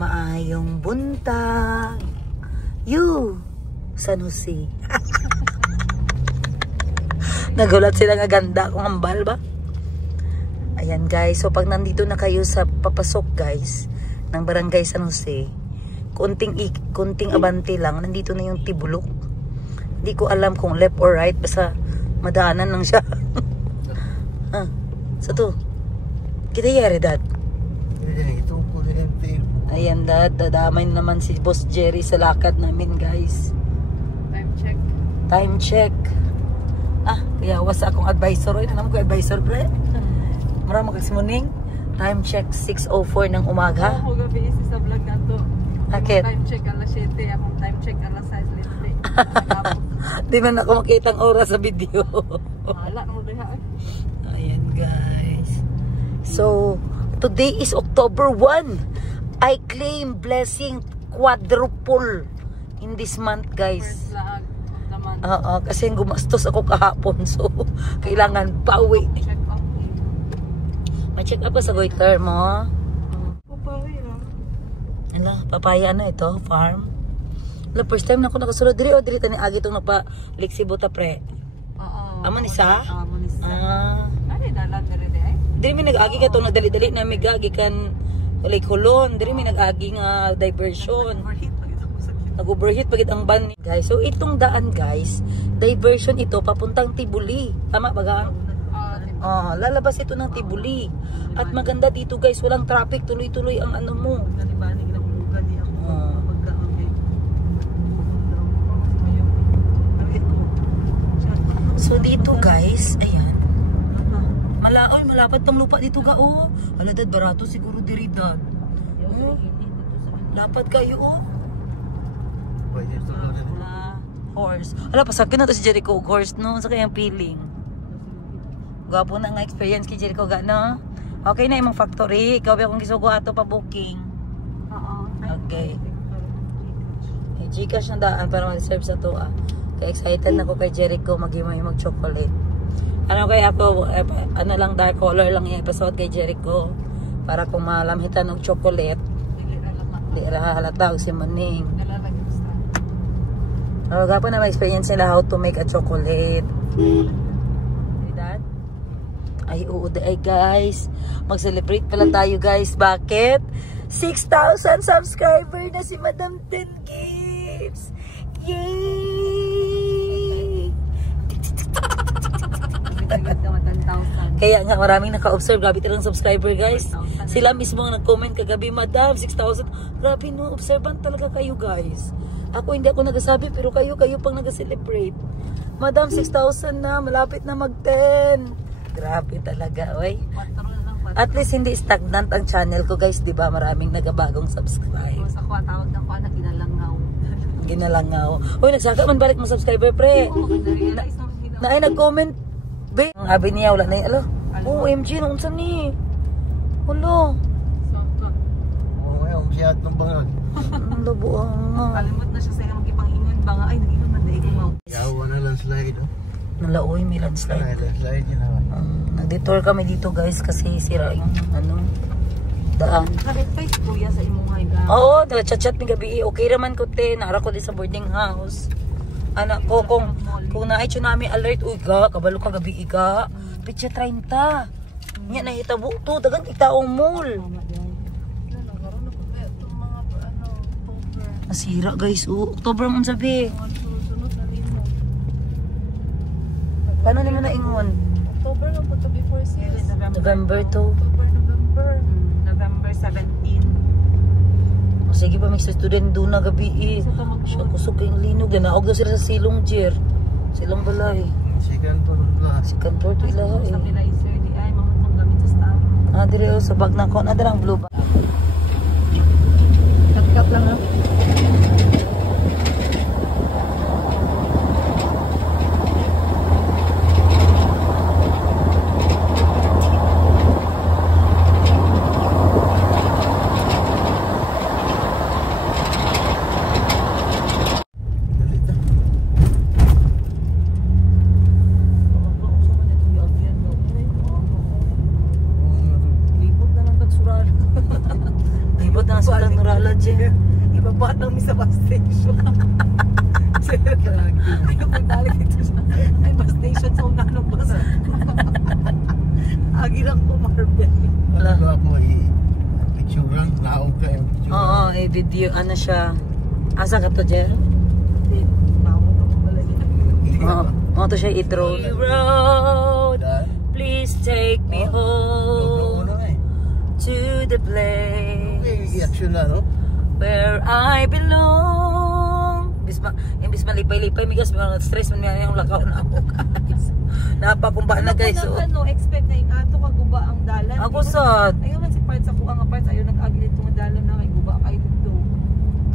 Maayong buntag. You, San Jose. Nagulat sila nga ganda kung ambal ba? Ayan guys, so pag nandito na kayo sa papasok guys ng Barangay San Jose, kunting abante lang, nandito na yung Tibulok. Hindi ko alam kung left or right, basta madaanan lang siya. So to, kita yari dad. Ayan dad, dadamay naman si Boss Jerry sa lakad namin guys. Time check. Kaya was akong advisor. Ay, naman ko advisor pre. Marami magkasimuning. Time check 6:04 ng umaga. Ako gabi isi sa vlog na to. Bakit? Time check alas 7. Akong time check alas 6. Di man ako makita ang oras sa video. Wala na mo diha. Ayan guys. So, today is October 1. I claim blessing quadruple in this month guys. First vlog of the month. Kasi gumastos ako kahapon. So, kailangan bawi. Check up. Ma-check up pa sa goiter mo. Papaya. Ala, papaya ano ito? Farm? Ala, first time na ako nakasulod. Diri o diri tani agi itong napa-liksibo ta pre. Oo. Amo ni sa? Amo ni sa. Ano dalan diri ay? Diri mi nag-agi ka itong nagdali-dali na mi gagi kan Lake Hulon. Diri mi nag-agi nga diversion. Nag-overheat pagit ang van guys. So itong daan guys, diversion ito papuntang Tibuli. Tama ba gang? Lalabas ito ng Tibuli. At maganda dito guys, walang traffic, tuloy-tuloy ang ano mo. So dito guys, ayan. Malapad tong lupa dito ga oh. Hala dad, barato siguro diri dad. Lapad kayo oh. Horse. Ala, pasagin na to si Jericho horse no, sa kayang feeling. Gwapo na nga experience kay Jericho ga no. Okay na imong factory, ikaw ba kung gisugo ato pa booking. Okay. Ay Gcash na daan para mag-serve sa to Kaya excited na ko kay Jericho mag chocolate. Ano kaya ako, ano lang dark color lang yung ipasuot kay Jericho para kung malamhitan ng chocolate di halata og si Maning. Pero gapo na ma-experience nila how to make a chocolate. Dad? Ay oo ay guys, mag-celebrate pala tayo guys. Bakit? 6,000 subscriber na si Madam 10 Gibbs. Yay! Kaya nga maraming naka-observe. Grabe talang subscriber guys. Sila mismo ang nag-comment kagabi, Madam 6,000. Grabe no, observant talaga kayo guys. Ako hindi ako nagasabi pero kayo pang nag-celebrate. Madam 6,000 na, malapit na mag-10. Grabe talaga, oy. At least hindi stagnant ang channel ko guys, 'di ba? Maraming nagabagong subscribe. Sa kuha tawag ng kuha na ginalangaw. Ginalangaw. Oy, nagsaka man balik mo subscriber pre. Na ay nag-comment be. Ang abi niya wala na alo. OMG, nung saan ni? Hulo. Ngayon, siya itong bangag. Ang labuang nga. Kalimot na siya sa ilang magkipangingon ba nga. Ay, nag-ingon man dahil mo. Yawa na landslide. Nalaoy, may landslide. Landslide yun naman. Nag-detour kami dito guys kasi sira yung daan. Nakit-fight kuya sa imong haiga. Oo, nag-chat-chat mi gabi. Okay raman ko te. Nara ko din sa boarding house. Anak ko, kung na-ay tsunami alert, uy ga, kabalo ka gabi iga. Pitsa 30. Nya nahitabo to, dagang itaong mall. Masira guys, October mo sabi. Paano naman na ingon? October na po to before sales. November to. November 17. O sige pa, may student doon na gabi eh. Siya kusog kayong linog. Naog daw sila sa silong jer. Silong balay. Second floor lang. Second floor to ilaha eh. Stabilizer di ay mamutong gamit sa staff. Dire sa bag na ko. Nadarang blue ba? Cut lang ha. lang Nurala dyan. Ibabatang mi sa bus station. Ayaw ko balik ito sa may bus station sa una ng bus. Agi lang ko Marvel. Wala ko ako i-picturean. Naog ka yung picture. Oo, video. Ano siya? Asa ka to, Jer? Bawat ako pala niya. Oo, to siya i-drone. Road, please take me home to the place I-action na, no? where I belong. Imbis malipay-lipay, migas, stress man yung lakaw na ako, guys. Napakumba na, guys. Ano ko expect na yung ato kaguba ang dalan. Ako sad. Ayaw man si parts ako ang parts. Ayaw nag-agi dito ang dalan na kay guba kay dito.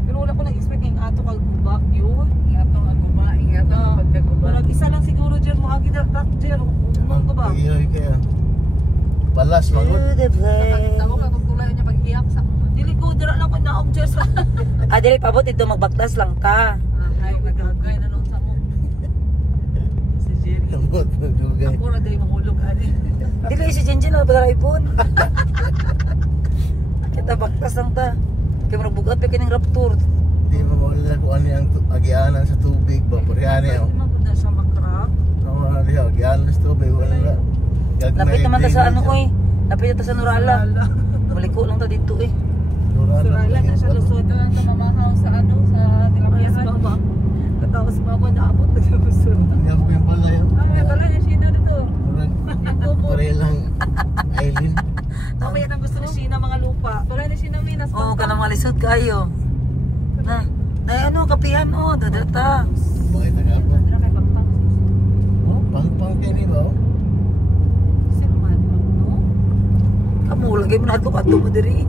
Pero wala ko nag-expect na yung ato kaguba. Yun. Ingato ang guba, ingato ang pagkaguba. Wala isa lang siguro dyan mo agi na truck dyan. Umong ka ba? Pag-iyoy kaya. Balas, To magod. the place. Ako ka kung tulay niya pag-iyak sa Dili ko dira lang ko naog dyan sa. Dili pabot ito, magbaktas lang ka. ay magagay na nung sa mo. Si Jerry. Kamot, magdugay. Ako na dahil mahulog ani. Dili si Jinjin na ba ipon? Kita baktas lang ta. Kaya maragbugat pa kining raptor. Di mo mawala kung ano yung agianan sa tubig ba? Parihan Pwede eh. man ko na siya makrap. Ang mga liha, agianan sa tubig. Wala nga. Lapit naman ta sa ano oy. Lapit ta sa Nurala. Maliko lang ta dito eh. Surala na siya lusod. Ito ang mamahaw sa ano, sa Kaya si tilapia. mama. Katawa si mama naabot na siya lusod. Hindi ako yung pala yun. Ah, may pala niya sino dito. Pare lang. Island. Mamaya nang gusto ni Sheena mga lupa. Pala ni sino Minas. Oo, ka na malisod kayo. Na, ano, kapihan o, dadata. Bakit nag-ako? Dira kay Pagpang. Oh, pang-pang kayo ni ba? Oh? Sino man, no? Kamu, lagay mo na ito kato mo diri.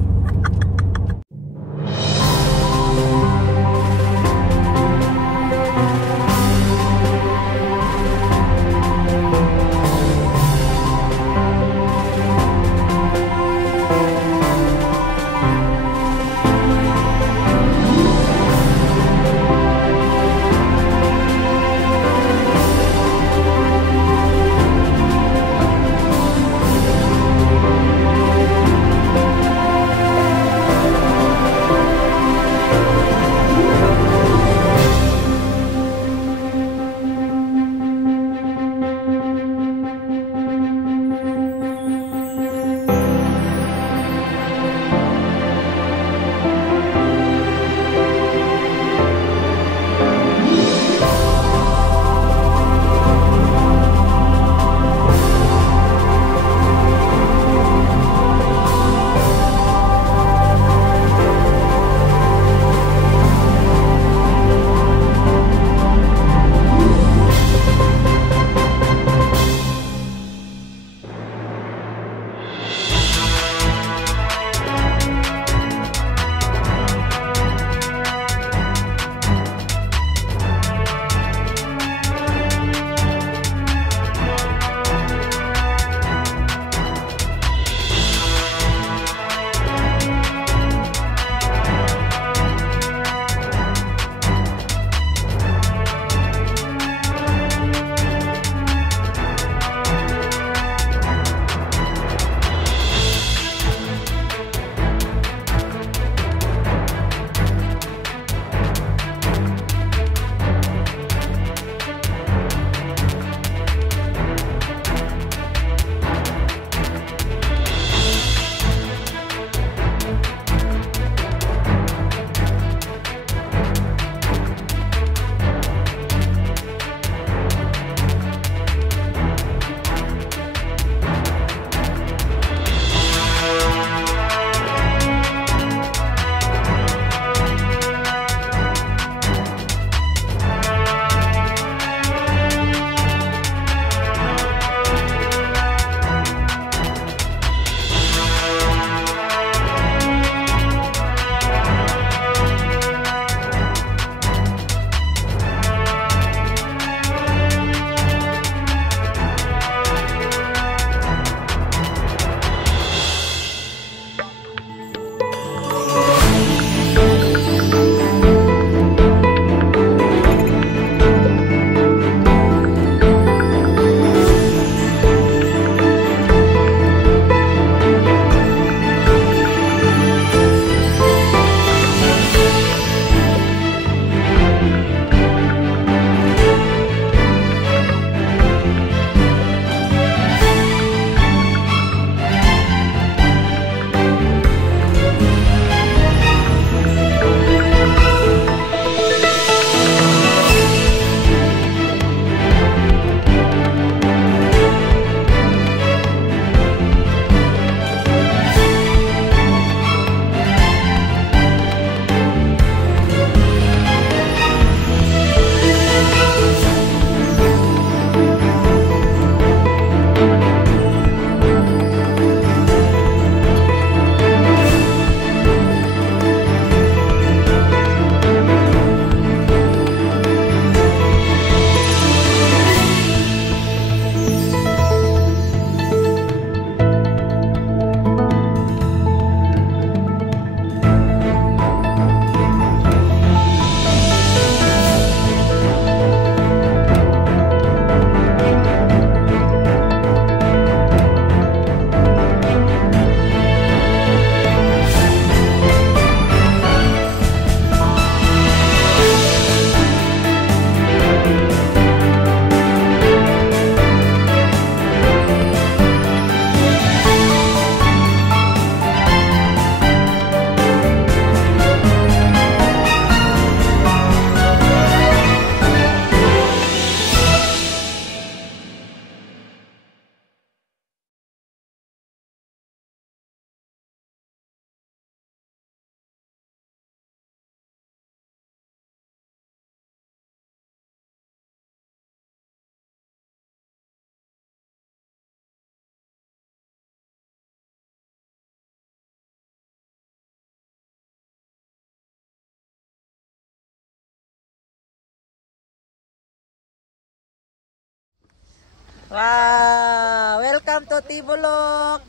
Wow! Welcome to Tibulok!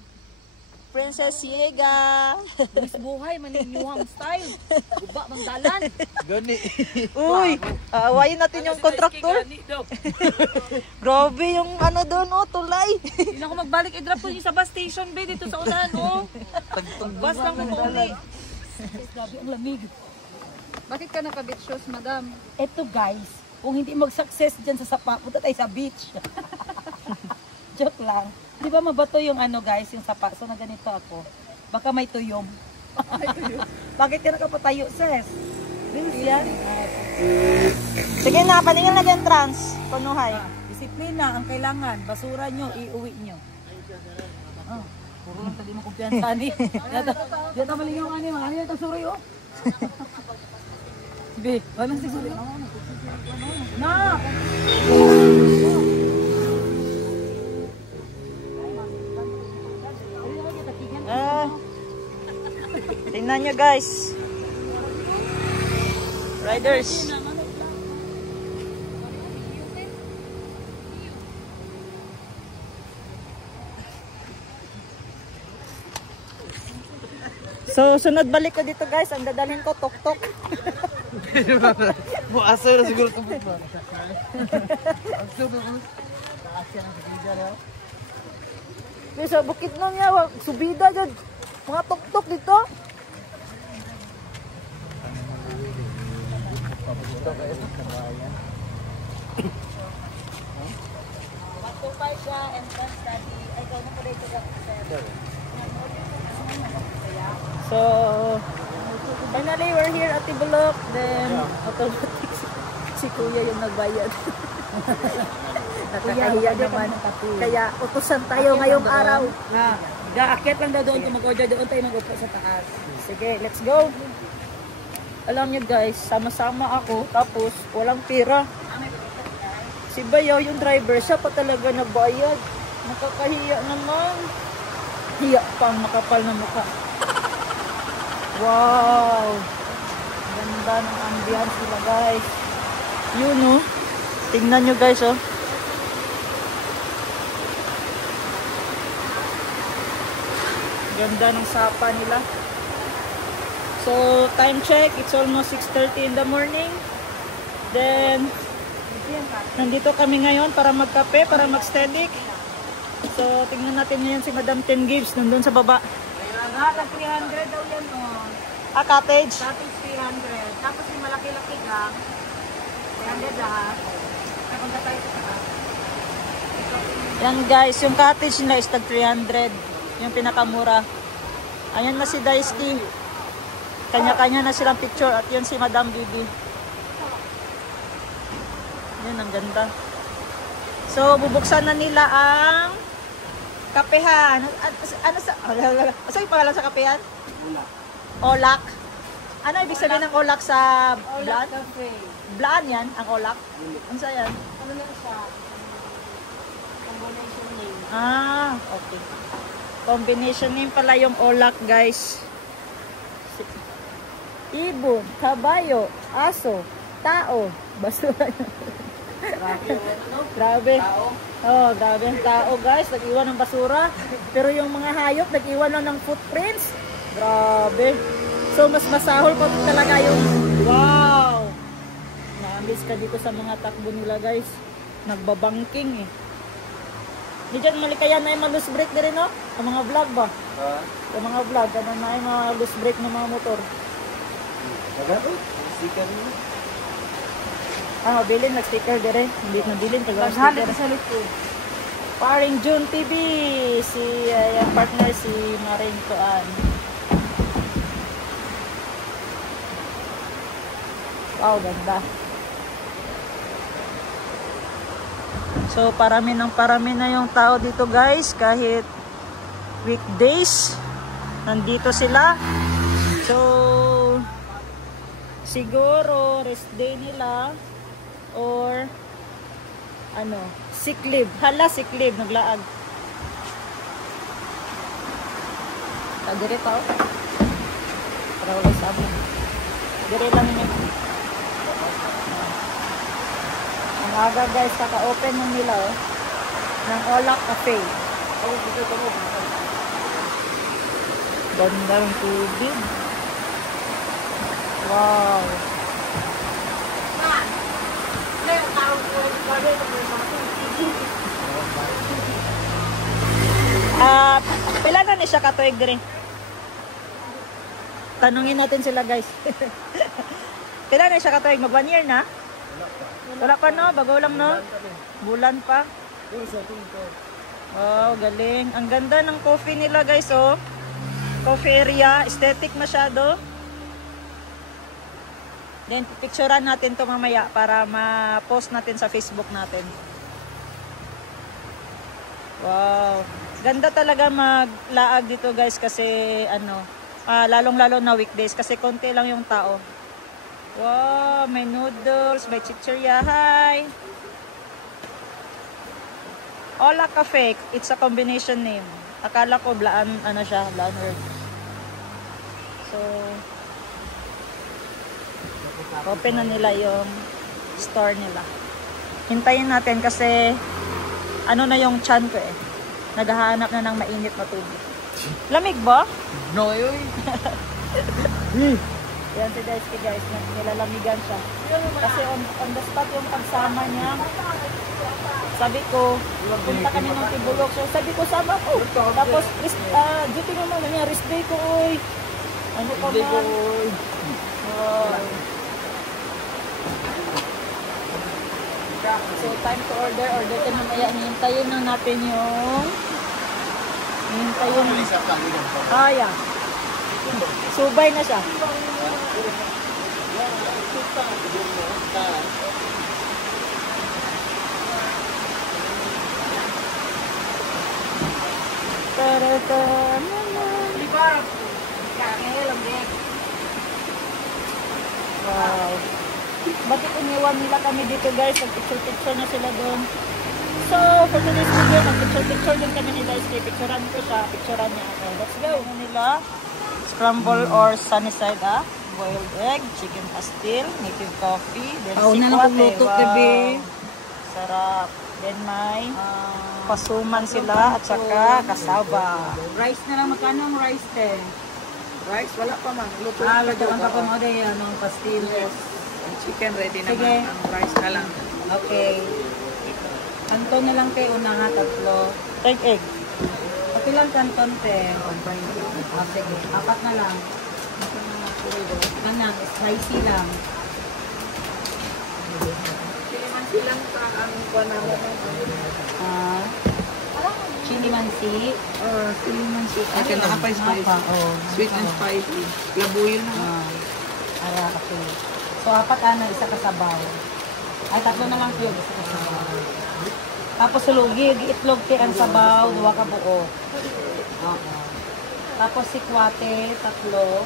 Princess Yega! Miss buhay, maninyuhang style. Guba, mangdalan. Gani. Uy! Awayin natin yung contractor. Grabe yung ano doon, oh, tulay. Hindi na ako magbalik. I-drop ko yung sa bus station, be, dito sa unahan, oh. Bus lang mo uli. Grabe, ang lamig. Bakit ka naka-beach shoes, madam? Eto guys, kung hindi mag-success dyan sa sapa, punta tayo sa beach. Joke lang. Di ba mabato yung ano guys, yung sapa? So na ganito ako. Baka may tuyom. Bakit ka nakapatayo, sis? Reels yan? Sige na, paningin na yung trans. Panuhay. Disiplina ang kailangan. Basura nyo, iuwi nyo. Oh, puro lang tali mo kumpiyansa ni. Dito malingaw nga ni, mga ano yung tasuri, oh. Be, walang siguri. Na! Tingnan nyo guys. Riders. So, sunod balik ko dito guys. Ang dadalhin ko, tok-tok. Buasa na siguro ito. Sa bukid na niya, subida dyan. Mga tok-tok dito. Magtupay siya, entrance study. Ay, ikaw na pala ito So, finally we're here at Tibulok. Then, automatic si Kuya yung nagbayad. Nakakahiya naman. Kaya, utusan tayo ngayong araw. Gaakyat lang daw doon kung mag-order doon tayo mag-upo sa taas. Sige, let's go. Alam niyo guys, sama-sama ako tapos walang pera. Si Bayaw yung driver, siya pa talaga nabayad. Nakakahiya naman. Hiya pang makapal na mukha. Wow! Ganda ng ambience nila guys. Yun oh. Tingnan nyo guys oh. Ganda ng sapa nila. So, time check. It's almost 6:30 in the morning. Then, nandito kami ngayon para magkape, para mag-static. So, tingnan natin ngayon si Madam Ten Gibbs nandun sa baba. Lahat 300 daw yan, oh. Cottage. Cottage 300. Tapos yung malaki-laki lang. 300 lahat. Napunta tayo sa taas. Yan guys, yung cottage nila is tag 300. Yung pinakamura. Ayan na si Daisy. Kanya-kanya na silang picture. At yun si Madam Bibi. Yan, ang ganda. So, bubuksan na nila ang kapehan. Ano sa... Asa yung pangalan sa kapehan? Olak. Ano ibig sabihin ng olak sa blaan? Blaan yan, ang olak? Ano sa yan? Ano lang siya? Combination name. Ah, okay. Combination name pala yung olak, guys. Ibon, kabayo, aso, tao, basura. Grabe. Oh, grabe ang tao, guys. Nag-iwan ng basura. Pero yung mga hayop, nag-iwan lang ng footprints. Grabe. So, mas masahol pa talaga yung... Wow! Na-miss ka dito sa mga takbo nila, guys. Nagbabangking eh. Di dyan malikayan na yung mga loose brake na rin, no? Sa mga vlog ba? Sa mga vlog, ano na yung mga loose brake ng mga motor. Sticker mo. Ah, bilin, nag-sticker dire. Hindi na bilin, Paghalit sa likod. Paring June TV, si yung partner si Maring Tuan. Wow, ganda. So, parami na yung tao dito guys. Kahit weekdays, nandito sila. So, siguro rest day nila or ano, sick leave. Hala, sick leave, naglaag. Dire pa ako. Para wala sa amin. Dire lang niya. Ang aga guys, kaka-open ng nila oh. ng Olak Cafe. Ganda ng tubig. Wow. Pila na ni siya katuig dire? Tanungin natin sila guys. Pila na siya katuig? Mag 1 year na? Wala pa no? Bago lang no? Bulan pa. Wow, galing. Ang ganda ng coffee nila guys oh. Coffee area. Aesthetic masyado. Then, picturean natin to mamaya para ma-post natin sa Facebook natin. Wow. Ganda talaga maglaag dito guys kasi ano, lalong-lalo na weekdays kasi konti lang yung tao. Wow, may noodles, may chichirya. Hi! Ola Cafe. It's a combination name. Akala ko blaan, ano siya, blaan word. So, open na nila yung store nila. Hintayin natin kasi ano na yung chan ko eh. Naghahanap na ng mainit na tubig. Lamig ba? No, yun. Yan si Daisuke guys, nilalamigan siya. Kasi on the spot yung pagsama niya. Sabi ko, punta kami ng Tibulok. So sabi ko, sama ko. Tapos, duty mo naman niya, rest day ko, oy. Ano pa man? Wow. So, time to order. Order ka mamaya. Hintayin na natin yung... Hintayin. Yeah. Subay na siya. Wow. Bakit iniwan nila kami dito guys? Nag-picture na sila doon. So, for today's video, nag-picture din kami ni Daisuke. Picturean ko siya. Picturean niya ako. Let's go. Ano nila? Scramble or sunny side up. Boiled egg, chicken pastil, native coffee, then sikwate. Wow. Sarap. Then may pasuman sila at saka kasaba. Rice na lang. Magkano ang rice te? Rice? Wala pa man. Luto Lagyan ka pa mo de anong pastil. Yes. Chicken ready na Sige. ang rice na lang. Okay. Kanton na lang kayo una nga, tatlo. Egg egg. Pati lang kanton te. Sige, 4 na lang. Anang, spicy lang. Chili lang sa ang banana. Chili mansi. Chili mansi. Okay, nakapa-spicy. Sweet and spicy. Labuyo na. Ara kasi. So, 4 isa kasabaw. Ay, 3 na lang yun, isa kasabaw. Tapos sulugi, itlog kay ang sabaw, 2 ka buo. Tapos sikwate, 3.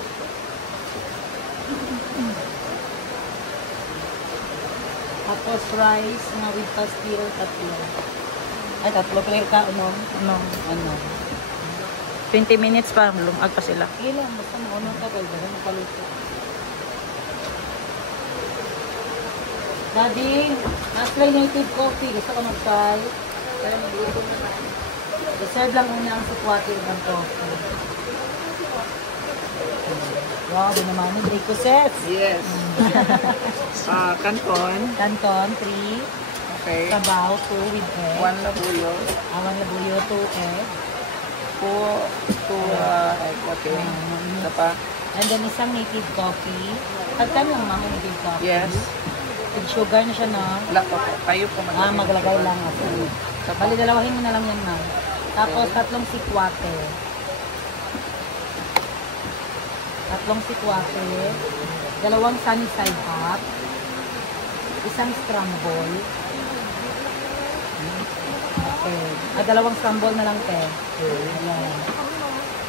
Tapos rice na with pastil, 3. Ay, 3 kaya ka, ano. 20 minutes pa, lumag pa sila. Ilang, basta maunang ka, kaya gano'n paluto. Daddy, nasa native coffee. Gusto ka mag-try? Pero mag-iipon naman. Reserve lang muna ang sikwate ng coffee. Wow, di naman yung Draco sets. Yes. Canton. Canton, 3. Okay. Sabaw, 2 with egg. 1 labuyo. 1 labuyo, 2 egg. 2 egg. Okay. Isa pa. And then isang native coffee. Pagkan lang mga native coffee. Yes. With sugar na siya, no? Wala pa po. Kayo po maglagay. Maglagay lang. Bali, dalawahin mo na lang yan, na. Tapos, 3 sikwate. 3 sikwate. 2 sunny side up. 1 scramble. Okay. 2 scramble na lang, te. Ayan.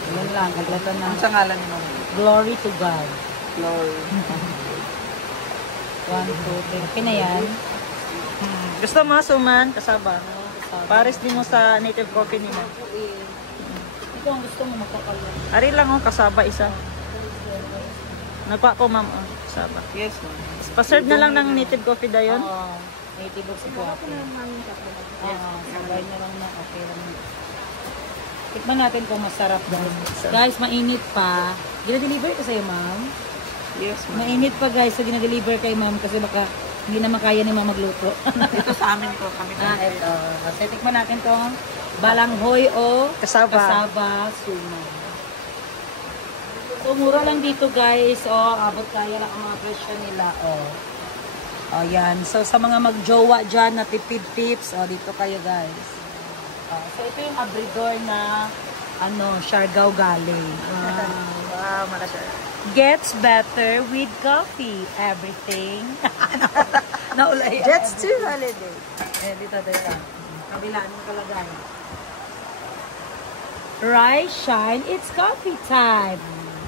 Ayan lang. Kaglatan na. Ang sa ngalan mo? Glory to God. Glory. 1, 2, 3. Okay na yan. Gusto mo, suman? Kasaba. Pares din mo sa native coffee nila. Ito ang gusto mo magkakalan. Ari lang oh, kasaba isa. Nagpa ko ma'am, kasaba. Yes, ma'am. Pa-serve na lang ng native coffee dayon. May tibok si Kuwate. Sabay na lang na. Okay lang. Tikman natin kung masarap guys. Guys, mainit pa. Gina-deliver ko sa'yo, ma'am? Yes, ma'am. Mainit pa guys. So, gina-deliver kay ma'am kasi baka hindi na makaya ni ma'am magluto. Ito sa amin ko. Kami Ito. So, tikman natin tong balanghoy o Kasaba. suman. So, mura lang dito guys. O, abot kaya lang ang mga presyo nila. O, yan. So, sa mga magjowa dyan na tipid tips, o, dito kayo guys. So, ito yung abridor na Siargao galing. Wow, malasya. Gets better with coffee. Everything. Naulay. Jets to holiday. Dito. Kabilaan mo kalagay. Rise, shine, it's coffee time.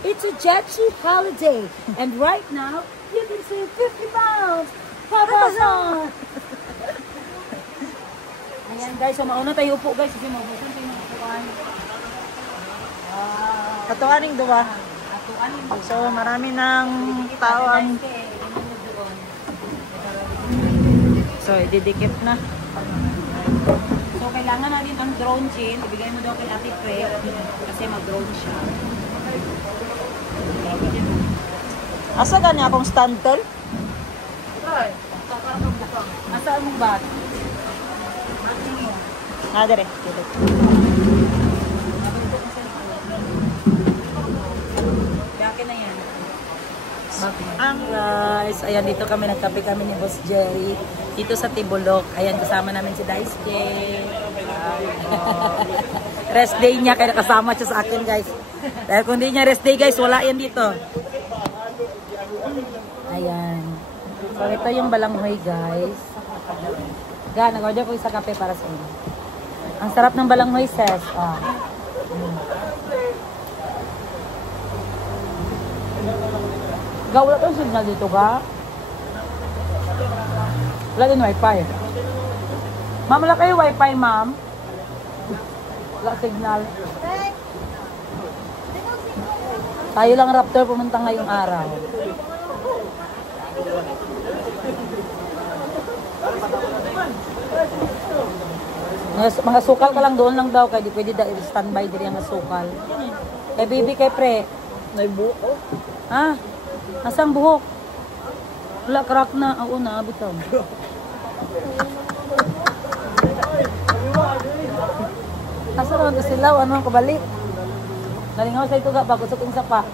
It's a Jetsu holiday. And right now, you can save 50 pounds. Papa-son! Ayan guys, so mauna tayo upo guys kasi mabusin tayo ng upuan. Katuaning duwa. So, marami ng tao ang... So, ididikit na. So, kailangan natin ang drone gin. Ibigay mo daw kay Ate Pre kasi mag-drone siya. Asa gani akong stand tol? Asa mong bag? Nadere. Yakin na yan. Ang guys, ayan dito kami nagkape kami ni Boss Jerry dito sa Tibulok. Ayan kasama namin si Daisuke. Rest day niya kaya nakasama siya sa akin guys. Dahil kung di niya rest day guys, wala yan dito. Ayan. So ito yung balanghoy guys. Ga, nag-order ko isa kape para sa inyo. Ang sarap ng balanghoy sis. Oh. Ga, wala tayong signal dito ga. Wala din wifi. Ma'am, wala kayo wifi ma'am? Wala signal. Tayo lang Raptor pumunta ngayong araw. Mga sukal ka lang doon lang daw kaya di pwede standby din yung sukal. Kay baby kay pre. May buo. Ha? Nasang buhok? Wala, crack na. Oo na, bitaw. Asa naman ito sila? Ano ang kabalik? Nalingaw sa ito ga, bago sa kong sapa.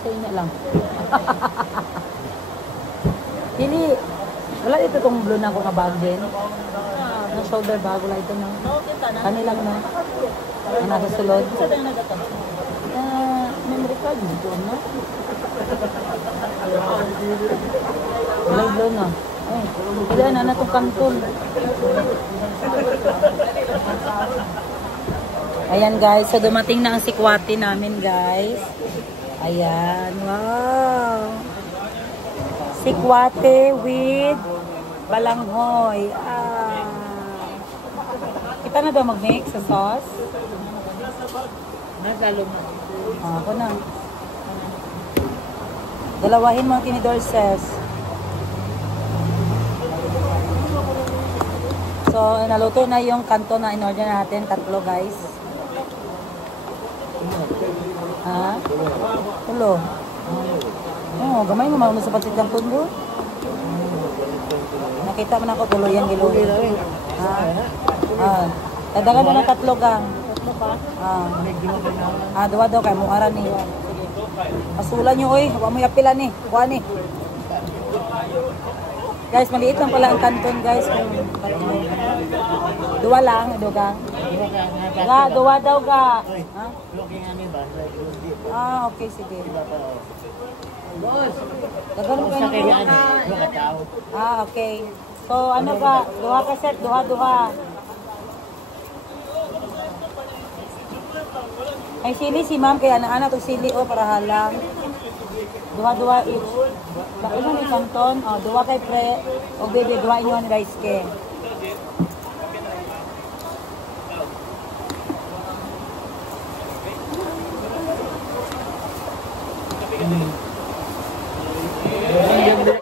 Sa inyo lang. Pili. Wala dito itong blue na akong bag din. Ang shoulder bag, wala ito na. Kanilang na. Ang nasa sulod. Memory card dito na. Wala blue na. Ay, wala na itong kantol. Ayan guys, so dumating na ang sikwati namin guys. Ayan, wow. Sikwate with balanghoy. Kita na daw mag-mix sa sauce. Nagalo mo. Ako na. Dalawahin mo ang tinidor sis. So, naluto na yung kanto na in-order natin. Tatlo guys. Ha? Tulo. Oo, gamay mo mga sa patit ng tundo. Nakita mo na ako tuloy yan giluwi. Dadagan na ng tatlo gang. Duwa daw kay mukara ni. Pasulan nyo oy, huwag mo yapila ni. Kuha ni. Guys, maliit lang pala ang kanton guys. Duwa lang, dugang. Duwa daw ga. Okay, sige. Dagan mo kayo. Okay. So, ano ba? Duha ka set, duha. May sili si ma'am, kaya anak-anak itong sili para halang. Duha each. Bakit mo ni kanton? Duha kay pre. O bebe, duha inyo ni rice ke.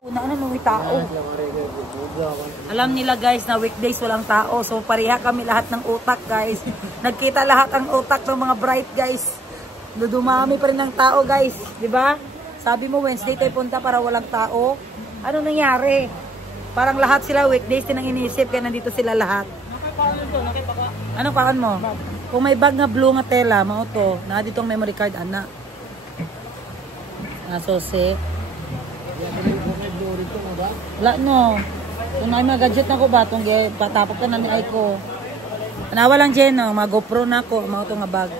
Una, ano, wait tao. Alam nila guys na weekdays walang tao. So pareha kami lahat ng utak guys. Nagkita lahat ang utak ng mga bright guys. Dumami pa rin ng tao guys. Diba? Sabi mo Wednesday tayo punta para walang tao. Ano nangyari? Parang lahat sila weekdays din ang inisip kaya nandito sila lahat. Anong paan mo? Kung may bag nga blue nga tela, mao to. Na ditong memory card ana. Asose. Wala no. Kung may mga gadget na ko ba, itong patapok ka namin ay ko. Nawa lang dyan, no? Mga GoPro na ko, mga ito nga bag.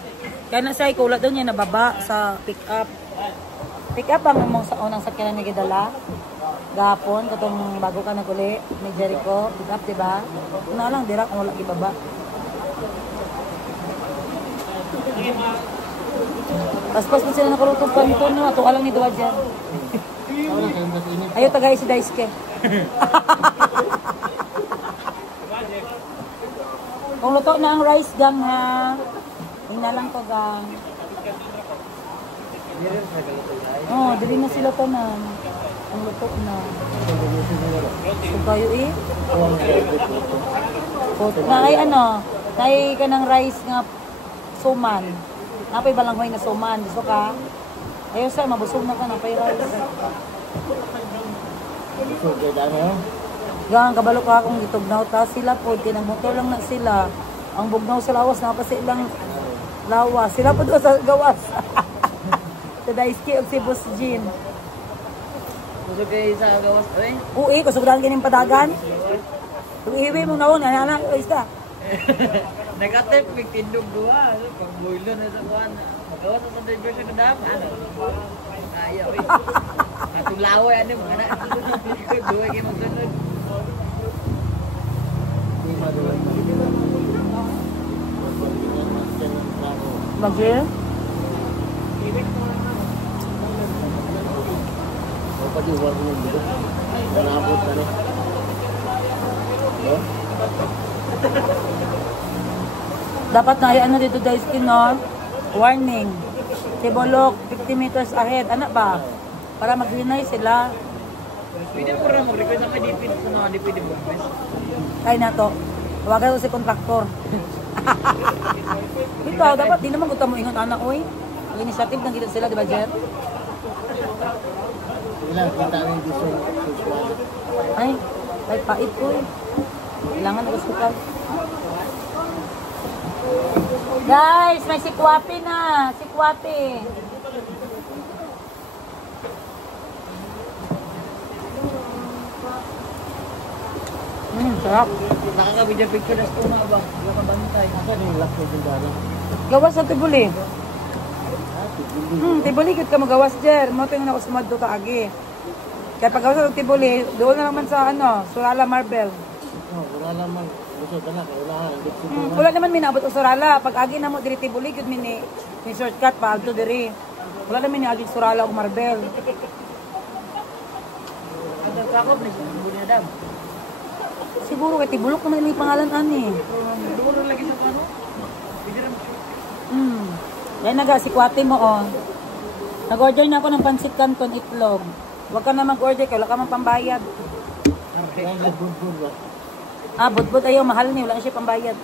Kaya nasa ay kulat daw niya nababa sa pick-up. Pick-up ang mong sa unang sakyanan ni Gidala. Gapon, katong bago ka naguli, ni Jericho. Pick-up, diba? Una lang, dira kung wala ibaba. Paspas na sila nakalutong kanto, no? Ito alang ni Dua dyan. Ayaw tagay si Daisuke. Kung luto na ang rice gang ha. Tingnan lang to gang. Oh, dili na sila tanan. Ang luto na. So kayo eh. Na kay ano? Kay ka ng rice nga suman. Napay balanghoy na suman. Gusto ka? Ayaw sir, mabusog na ka na pay rice. Gang, kabalo ka akong gitugnaw ta sila po, kinang motor lang na sila. Ang bugnaw sa lawas, napasilang lawas. Sila po doon sa gawas. Sa Daisuke o si Boss Jean. Kusog kayo sa gawas, oy? Uy, kusog lang kining padagan. Iwi mo na una, anak, isa. Nagatip, may tindog doa. Pag builo na sa kuhan. Magawas sa diversion na dam. Ano? Ayaw, eh. Atong laway, ano mo, anak. Duwa kayo magsunod. Bagay? Pag-iwag mo dito. Nalabot ka rin. Dapat na ano dito Daisuke, no? Warning. Tibolok, 50 meters ahead. Ano ba? Para mag-deny sila. Pwede mo rin mag-request sa mga DP sa mga DP de Bumpes. Kaya na to. Tawagan ko si kontraktor. Ito, dapat di naman kung mo ingon anak, oy. Ang initiative ng gilid sila, di ba, Jer? Ilang kita rin dito. Ay, kahit pait ko eh. Kailangan ako sukal. Guys, may sikwapi na. Sikwapi. Sarap. Nakakabidya picture na stuma ba? Wala ka bantay. Asa din lock ko din daro. Gawas sa Tibuli. Tibuli gid ka magawas, Jer. Mo tingnan ako sumadto ka agi. Kaya pag gawas sa Tibuli, doon na naman sa ano, Surala Marble. Oh, wala naman. Gusto ka na wala. Wala naman minaabot og Surala. Pag agi na mo diri Tibuli gid ni shortcut pa adto diri. Wala naman ni agi Surala ug Marble. Ada kakop na siya. Muna dam. Siguro kay Tibulok naman ni pangalan ani. Duro lagi sa ano? Pwede rin. Yan naga si Kwate mo on. Nag-order na ako ng pansit canton itlog. Huwag ka na mag-order kay wala ka man pambayad. Okay. Budbud ayaw mahal ni wala na siya pambayad.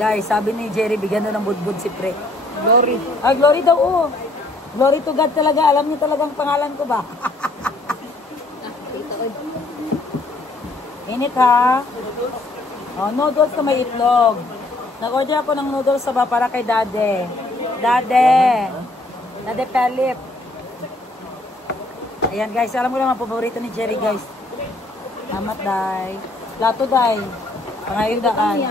Guys, sabi ni Jerry bigyan na ng budbud si Pre. Glory. Glory daw oh. Glory to God talaga. Alam niyo talagang pangalan ko ba? Init ha. Oh, noodles na may itlog. Nag-order ako ng noodles sa ba para kay Dade. Dade Pelip. Ayan guys, alam ko naman paborito ni Jerry guys. Salamat Day. Plato Day. Pangayong daan.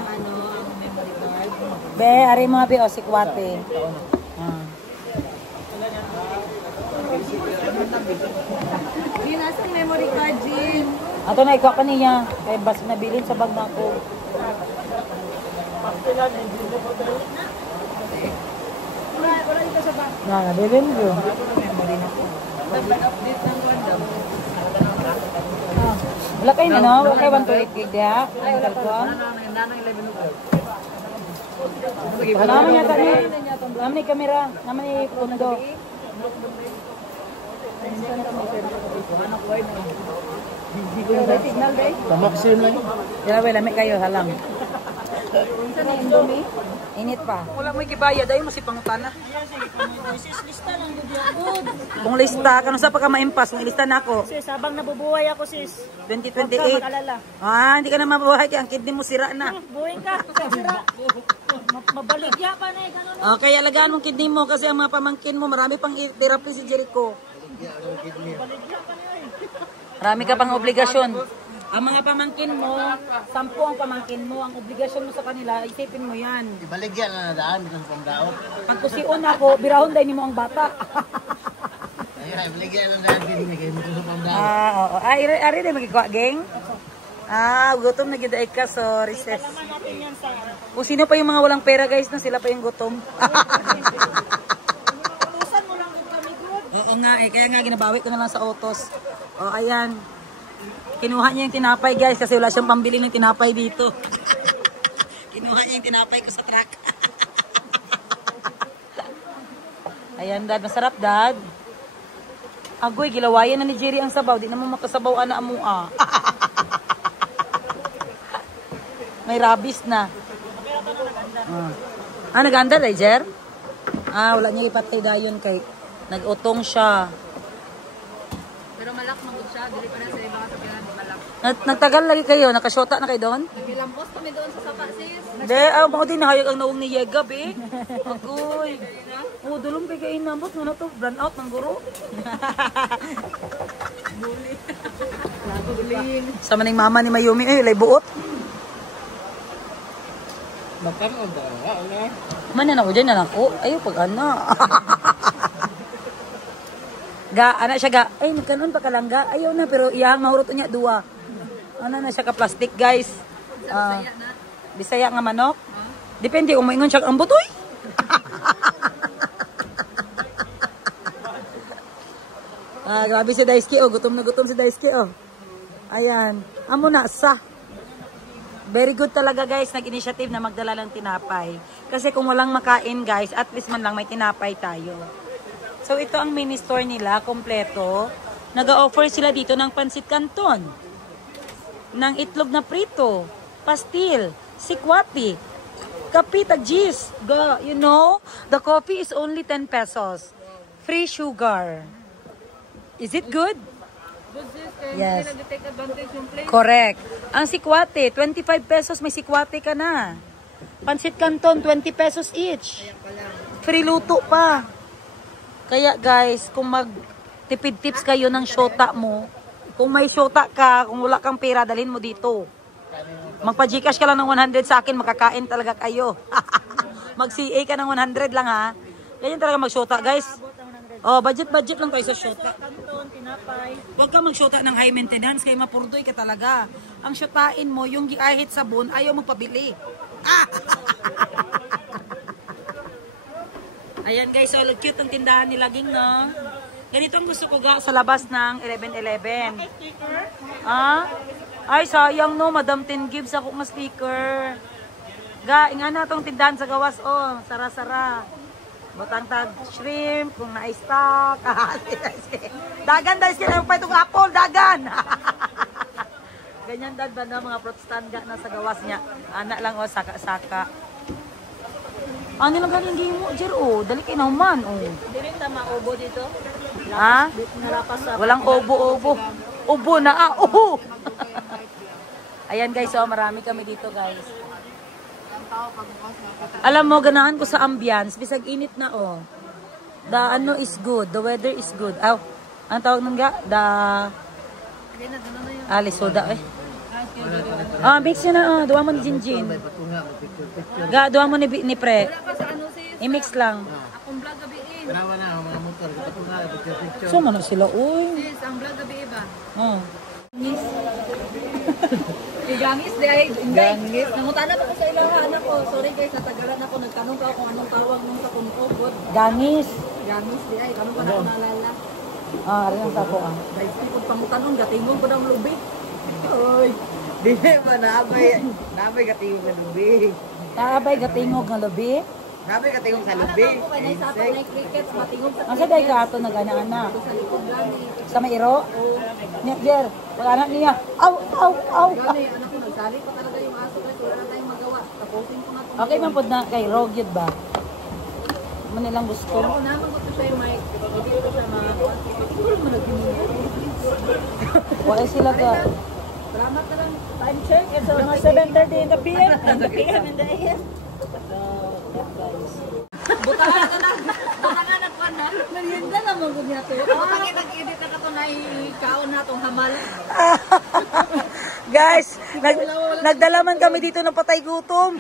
Be, ari mga be o si Kwate. Yun, nasa memory card, Jim. Ato na ikaw kaniya. Kaya bas nabilin sa bag na ako. Wala ito sa bag. Nabilin ko. Update ng Gundam. Wala kayo na no? Wala kayo 128 gig diya? Ay, wala pa. Nanang 11 ulit. Naman yata ni. Naman ni kamera. Naman ni pundo. Signal day. Tamaksin lang. Grabe, lamig kayo, halang. Unsa na Indomie? Init pa. Wala mo gibaya dahil mo si pangutana. Lista lang gud yan. Kung lista, kano sa pagka-maimpas, kung ilista na ako. Sis, habang nabubuhay ako sis. 2028. Mag-alala. Hindi ka na mabuhay kaya ang kidney mo sira na. Buhay ka. Sira. Mabaligya pa na eh. Ganun. Okay, alagaan mong kidney mo kasi ang mga pamangkin mo, marami pang therapy si Jericho. Marami ka pang obligasyon. Ang mga pamangkin mo, 10 ang pamangkin mo, ang obligasyon mo sa kanila, isipin mo yan. Ibaligyan na nadaan dito sa pangdaot. Pag kusion ako, birahon dahil mo ang bata. Ayun, ibaligyan lang nadaan dito sa pangdaot. Oo. Ari na magkikuha, geng? Gutom na gida ka, so recess. Kung sino pa yung mga walang pera guys, no, sila pa yung gutom. Oo nga kaya nga ginabawi ko na lang sa autos. Ayan. Kinuha niya yung tinapay guys kasi wala siyang pambili ng tinapay dito. Kinuha niya yung tinapay ko sa truck. Ayan dad, masarap dad. Agoy, gilawayan na ni Jerry ang sabaw. Di naman makasabaw na amua. May rabies na. Naganda day, Jer? Wala niya ipatay dayon kay nag-utong siya. Pero malak magod siya. Dili pa na sa ibang sabihan. Malak. Nagtagal lagi kayo? Nakasyota na kayo doon? Nagilampos kami doon sa sapa sis. Hindi, ako din nahayag ang naong ni Yegab eh. Agoy. Dulong kay kain nambot. Ano to? Brand out ng guro. Buling. Sama ng mama ni Mayumi. Lay buot. Magkaroon ba? Wala. Manan ako dyan na ako. Ayaw pag ana. Anak siya nagkanon pa kalangga. Ayaw na, pero iyang mahurot niya, 2. Ano na siya ka plastic, guys. Bisaya nga manok. Depende kung maingon siya ang butoy. Grabe si Daisuke, gutom na gutom si Daisuke, Ayan. Amo na, very good talaga, guys, nag-initiative na magdala ng tinapay. Kasi kung walang makain, guys, at least man lang may tinapay tayo. So, ito ang mini store nila, kompleto. Nag-offer sila dito ng pansit canton, ng itlog na prito, pastil, sikwati, kape, tagjis. You know, the coffee is only 10 pesos. Free sugar. Is it good? Good sis. Yes. Hindi nag-take advantage yung place. Correct. Ang sikwate, 25 pesos may sikwate ka na. Pansit canton, 20 pesos each. Free luto pa. Kaya guys, kung mag-tipid tips kayo ng syota mo, kung may syota ka, kung wala kang pera, dalhin mo dito. Magpa-Gcash ka lang ng 100 sa akin, makakain talaga kayo. Mag-CA ka ng 100 lang ha. Ganyan talaga mag-syota guys. Budget lang tayo sa syota. Kanton, tinapay. Huwag ka mag-syota ng high maintenance kaya mapurdoy ka talaga. Ang syotain mo, yung kahit sabon, ayaw magpabili. Ayan guys, so cute ang tindahan nila ging, no? Ganito ang gusto ko sa labas ng 11-11. Ay, sayang no, Madam Tin Gibbs ako ng sticker. Inga na itong tindahan sa gawas, sara-sara. Butang tag shrimp, kung na-stock. Dagan dahil sila pa itong apple, dagan. Ganyan dad ba na mga fruit stand na sa gawas niya. Anak lang saka-saka. Ano lang galing game mo, Jer, dali kayo na human, Hindi rin tama obo dito. Nalapas sa Walang obo-obo. Ubo na, Ayan guys, marami kami dito guys. Alam mo, ganahan ko sa ambience, bisag init na, The ano is good, the weather is good. Ang tawag nung soda, mix yun na, duwa mo ni Jinjin. Duwa mo ni Pre. I-mix lang. akong vlog gabi Panawa na ang mga motor. Patunga, picture. So, man sila, uy. Sis, ang vlog gabi ba? Gangis, Gangis. Nangutana pa ko sa ilaha, anak ko. Sorry guys, natagalan ako. Nagtanong ka kung anong tawag nung sa kunokod. Gangis. Gangis, di ay. Tanong ka na ako naalala. Rin ang tapo Dahil pag pangutanong, gatingong ko ng lubi. Oy, di ba naabay gatingog na lubi. Naabay gatingog nga labi. Grabe ka tingong sa lubi. Ako kay nay sa ato nay crickets matingog sa Asa day ka ato nagana-ana? sa likod gani. Sa may iro? Niya, Jer. Wala anak niya. Aw, aw, aw. Gani anak ko nagsalit pa talaga yung aso guys. Wala na tayong magawa. Tapusin ko na to. Okay man pod na kay Rogyud ba? Mo nilang gusto. Ako naman gusto sa yung mic. Hindi ko siya siguro mo nagbinuha. Wala sila ka. Salamat na lang. Time check. It's mga 7:30 in the PM. In the AM. Butangan na lang. Butangan na pa na. Merienda naman ko niya to. Butangan nag-edit na to na ikaon na itong hamal. Guys, nagdalaman kami dito ng patay gutom.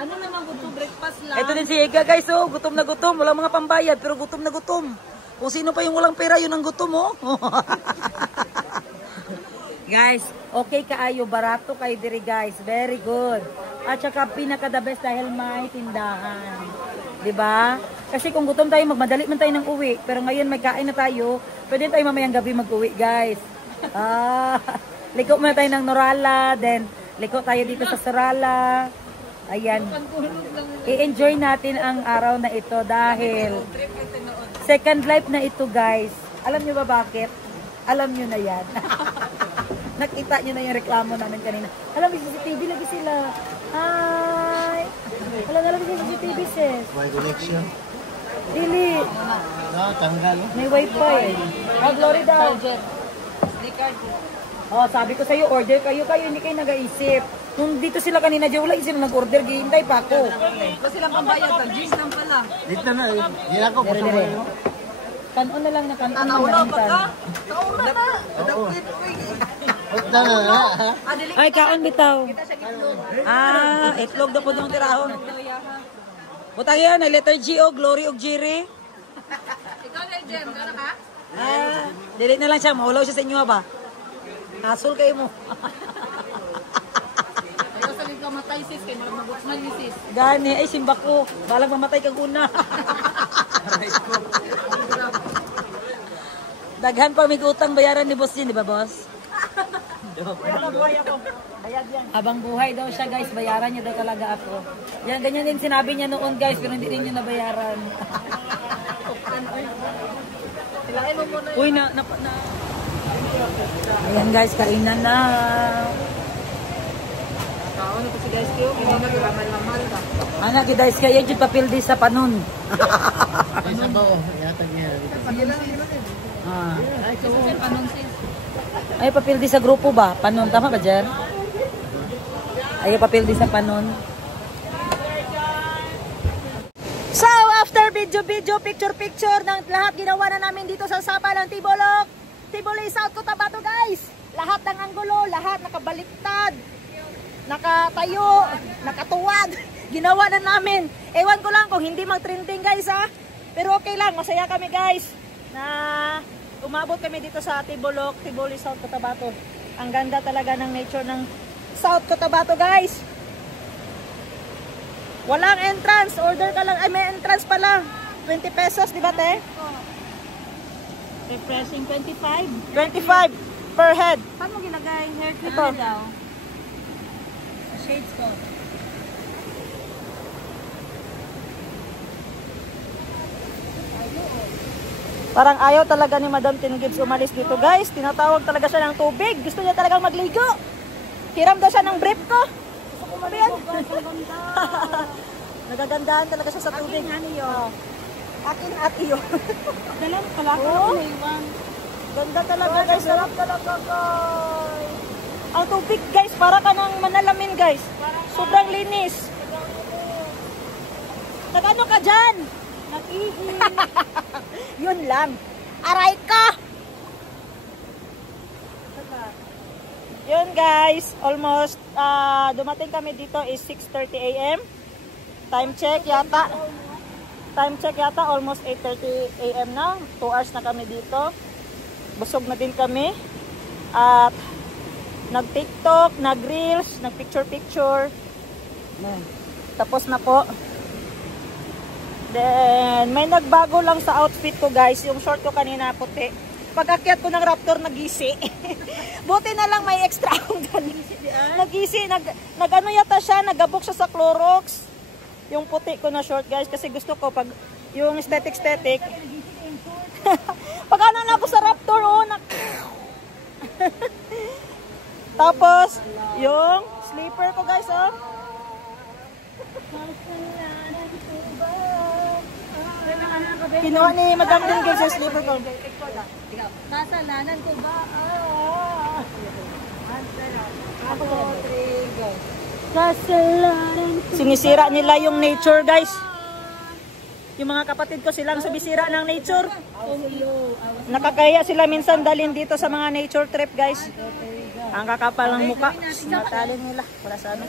Ano naman kung to breakfast lang? Ito din si Ega guys, oh, gutom na gutom. Walang mga pambayad, pero gutom na gutom. Kung sino pa yung walang pera, yun ang gutom, oh. Guys, okay kaayo, barato kay diri guys. Very good. At saka pinaka the best dahil may tindahan. 'Di ba? Kasi kung gutom tayo, magmadali man tayo ng uwi. Pero ngayon may kain na tayo. Pwede tayo mamayang gabi mag-uwi, guys. Liko muna tayo ng Norala, then liko tayo dito sa Sorala. Ayan. I-enjoy natin ang araw na ito dahil second life na ito, guys. Alam nyo ba bakit? Alam nyo na yan. Nakita nyo na yung reklamo namin kanina. Alam, may CCTV lagi sila. Hi! Alam na lang yung CCTV, sis. May connection. Dili. Tanggal. May wifi. Glory daw. Oh, sabi ko sa'yo, order kayo. Hindi kayo nag-aisip. Nung dito sila kanina, wala sila nag-order. Hintay pa ako. Wala silang pambayad. Jeans lang pala. Dito na. Hindi na ako. Dire. Kanon na lang na kanon. Wala pa ka. Kaura na. Ay, kaon bitaw. Itlog daw po ng tirahon. Butang yan, letter G o, Glory o Jiri. Ikaw na, Jem. Gano'n ka? Delete na lang siya, mahulaw siya sa inyo ba? Hasul kayo mo. Ayaw sa ka matay, sis. Kaya mabuksman ni sis. Gani, ay simba ko. Balang mamatay kang una. Daghan pa may utang bayaran ni boss din, di ba boss? Habang buhay daw siya guys, bayaran niya daw talaga ako. Yan, ganyan din sinabi niya noon guys, pero hindi rin niya nabayaran. Uy, na. Ayan guys, kainan na. Kaon na po si guys kayo. Kaya naglamal-lamal ka. Anak, guys, kaya yung papildi sa panon. Ay, sabaw. Yatag niya. Anong sis? Ay, papildi sa grupo ba? Panon, tama ba dyan? Ay, papildi sa panon. So, after video, picture ng lahat ginawa na namin dito sa Sapa ng Tibolok, Tiboli, South Cotabato, guys. Lahat ng anggulo, lahat nakabaliktad, nakatayo, nakatuwad. Ginawa na namin. Ewan ko lang kung hindi mag-trending, guys, ha? Pero okay lang, masaya kami, guys, na umabot kami dito sa Tibolok, Tiboli, South Cotabato. Ang ganda talaga ng nature ng South Cotabato, guys. Walang entrance. Order ka lang. Ay, may entrance pa lang. 20 pesos, di ba, te? Refreshing 25. 25 per head. Paano ginagay? Hair clip Ito. daw. Shades ko. Parang ayaw talaga ni Madam Tin Gibbs umalis dito, guys. Tinatawag talaga siya ng tubig. Gusto niya talagang magligo. Hiram daw siya ng brief ko. Nagagandahan talaga siya sa tubig. Akin at iyo. Dalam pala ko Oh. iwan. Ganda talaga, guys. Sarap talaga, guys. Ang tubig, guys, para ka nang manalamin, guys. Sobrang linis. Nag-ano ka dyan? Nag-ihi. Yun lang. Aray ka! Yun, guys. Almost, dumating kami dito is 6:30 AM. Time check yata. Almost 8:30 AM na. 2 hours na kami dito. Busog na din kami. At nag-TikTok, nag-reels, nag-picture-picture. Tapos na po. Then, may nagbago lang sa outfit ko, guys. Yung short ko kanina puti. Pag-akyat ko ng Raptor, nagisi. Buti na lang may extra akong dali. Nagisi, nag-ano yata siya, nagabok siya sa Clorox. Yung puti ko na short guys, kasi gusto ko pag yung aesthetic. Pag ano na ako sa Raptor, oh. Tapos, yung sleeper ko guys, oh. Kinuha ni Madam din guys yung sleeper ko. Kasalanan ko ba? Sinisira nila yung nature guys. Yung mga kapatid ko silang sumisira ng nature. Nakakaya sila minsan dalhin dito sa mga nature trip guys. Ang kakapal ng muka. Natalin nila. Wala sa ano.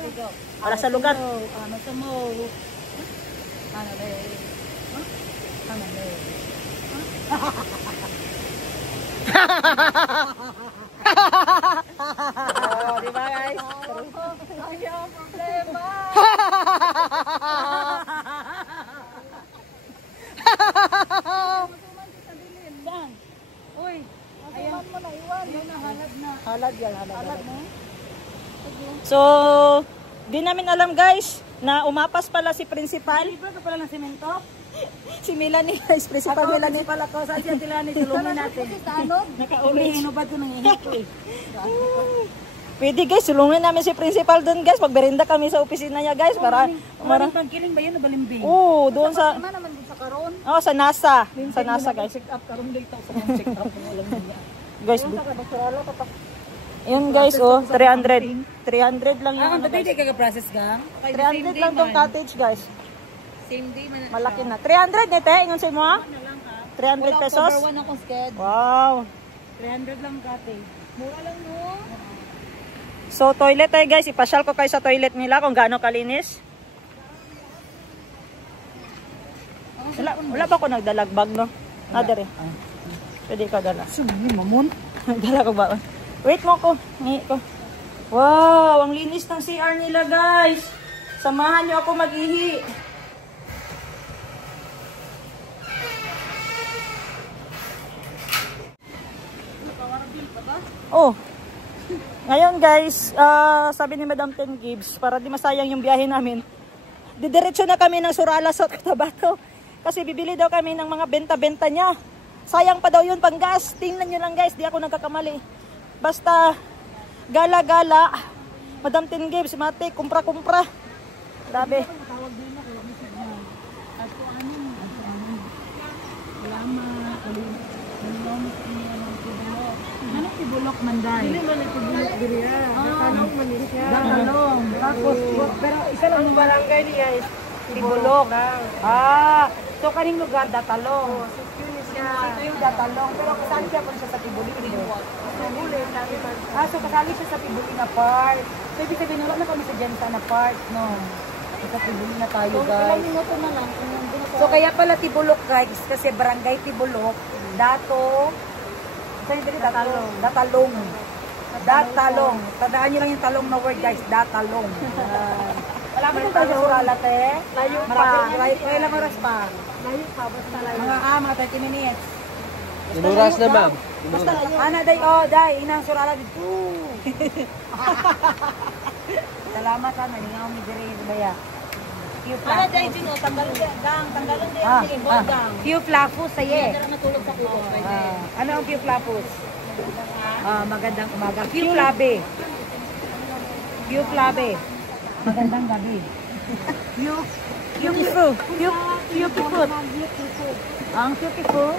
Wala sa lugar. Oh, di ba guys? Ayaw problema. Uy, ayan mo na iwan. Yan na halad na. Halad yan, halad na. So, di namin alam guys na umapas pala si principal. Libre ka pala ng semento? Si Melanie guys, principal Melanie. Pala ko, saan siya tilani? Tulungan natin. Naka-orange. Hinubad ko ng init ko eh. Pwede guys, sulungan namin si principal doon guys. Pagberenda kami sa opisina niya guys. Maraming pangkiling ba yun o balimbing? Oo, doon sa... Ano naman din sa karon? Oh, sa NASA. Sa NASA guys. Check up, karon dito sa mga check up. Guys, yun guys, oh, 300. 300 lang Ah, yung ang tatay di ka-process gang? 300 lang tong cottage guys. Same day man. Malaki na. 300 nete, ingon sa mo ha? 300 pesos. Over 1 akong sked. Wow. 300 lang kate. Mura lang no? So toilet tayo guys, ipasyal ko kayo sa toilet nila kung gaano kalinis. Wala ba ako nagdalagbag no? Nadere. Pwede ka dala. Sumi mamon. Dala ko ba? Wait mo ko. Ngi ko. Wow, ang linis ng CR nila guys. Samahan niyo ako mag-ihi. Oh. Ngayon guys, sabi ni Madam Ten Gibbs, para di masayang yung biyahe namin, didiretso na kami ng Surala sa Cotabato. Kasi bibili daw kami ng mga benta-benta niya. Sayang pa daw yun pang gas. Tingnan nyo lang guys, di ako nagkakamali. Basta, gala-gala. Madam Ten Gibbs, mati, kumpra-kumpra. Grabe. Ano tibulok manday? Dili man tibulok diriya. Ano man siya? Dakalong. Tapos pero isa lang ng barangay niya is Tibulok. So kaning lugar Datalong. Ito yung Datalong. Pero kasali siya kung siya sa Tibuli. So kasali siya sa Tibuli na part. So ibig sabihin wala na kami sa Jenta na part, no? Sa Tibuli na tayo guys. Ilang minuto na lang. So kaya pala Tibulok guys, kasi barangay Tibulok, Dato, Datalong. Datalong. Tandaan nyo lang yung talong na word guys. Datalong. Wala mo yung tayo Surala te? Layo pa. Kaya lang oras pa. Layo pa. Basta layo. Mga 30 minutes. Inuras na ma'am. Basta layo. Ana day, oh day. Inang Surala dito. Salamat ha. Nalingaw mi dire yung baya. Ana day dito. Tanggalon din. Tanggalon din. Few flafus saye. Ano ang few flafus? Magandang umaga. Few flabe. Few flabe. Magandang gabi. Beautiful. Beautiful. Ang beautiful.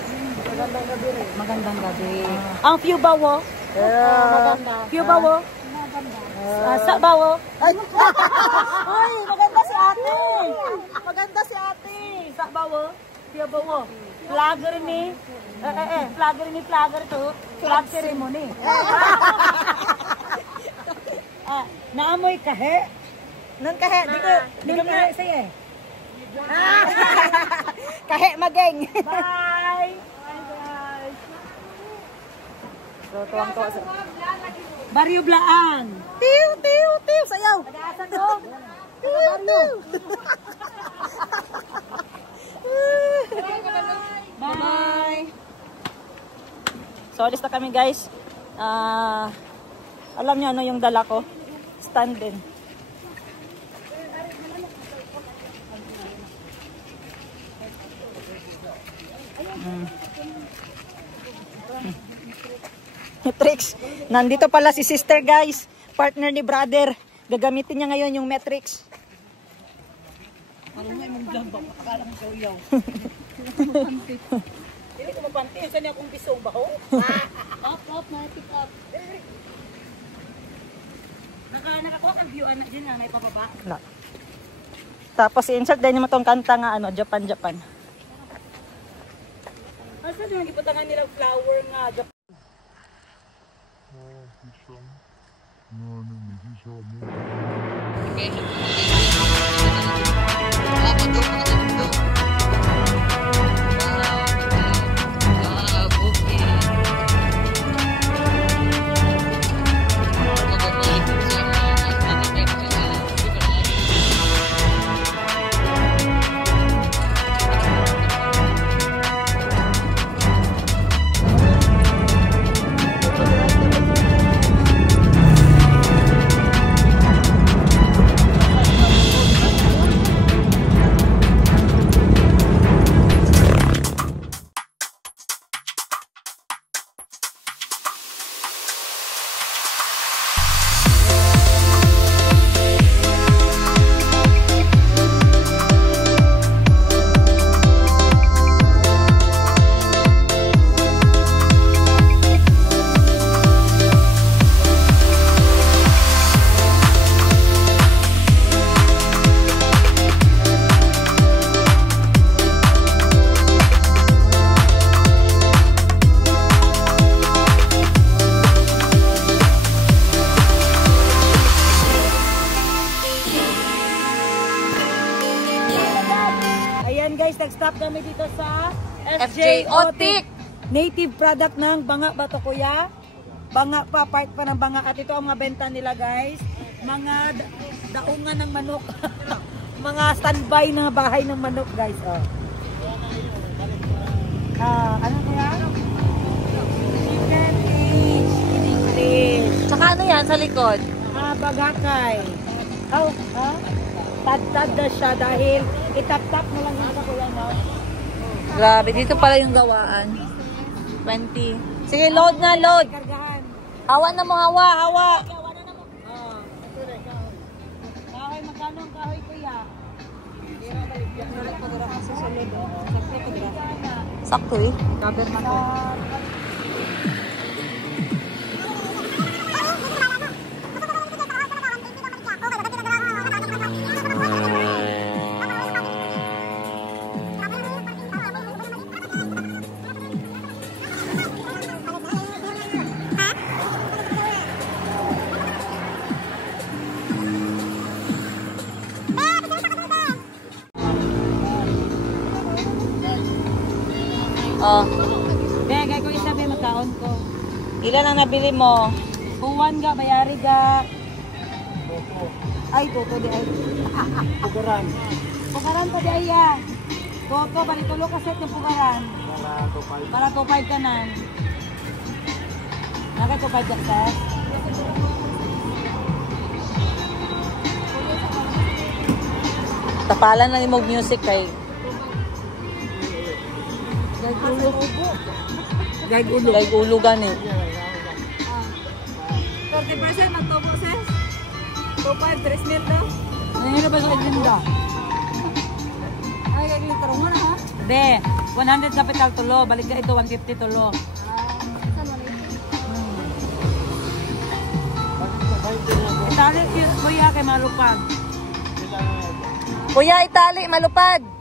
Magandang gabi rin. Magandang gabi. Ang few bawo. Maganda. Few bawo. Sa bawo. Uy, maganda si ate. Maganda si ate. Sa bawo. Few bawo. Flagger ni. Flagger to. Flag ceremony. Naamoy kahe. Nan kahe, di ko na say eh. Kahe mageng. Bye. Bye guys. So tuwang-tuwa sa Barrio Blaan. Tiw sayaw. Tagasan ko. Tiw. Bye. So So, alis na kami guys. Alam niyo ano yung dala ko? Stand din. Matrix. Nandito pala si sister guys. Partner ni brother. Gagamitin niya ngayon yung Matrix. Marunong mong vlog ba? Akala mo siya Hindi ko mapanti. Saan niya akong bisong ba? Up, pick up. Nakakuha kang view anak din na may pababa. Wala. Tapos i-insert din mo tong kanta nga ano, Japan. Asa yung gibutangan nilang flower nga Japan? Nag-stop kami dito sa FJ Otik. Native product ng Banga ba to kuya? Banga pa, part pa ng Banga. At ito ang mga benta nila guys. Mga daungan ng manok. Mga standby na bahay ng manok guys. Oh. Ano kuya? Chicken fish in English. Tsaka ano yan sa likod? Bagakay. Tad-tad na siya dahil itap-tap mo lang yung kuya no? Grabe, dito pala yung gawaan. 20. Sige, load na, load. Hawa na mo, hawa. Kahoy, magkano ang kahoy kuya? Sakto eh. Cover na ko. Oh. Kaya ko isabi magkaon ko. Ilan ang nabili mo? Buwan ga, bayari ga. Ay, toto di ay. Pugaran. Pugaran pa di ay ya. Toto, balitulo ka set ng pugaran. Para 2.5 ka nan. Nakay 2.5 ka set. Tapalan na yung music kay Gag ulo gani. 30% magtubo sis. 2.5, 3 mil daw. Nangyari ba sa agenda? Ay, litro mo na ha? Hindi. 100 capital tulo. Balik ka ito, 150 tulo. Itali, kuya, kay malupad. Kuya, itali, malupad.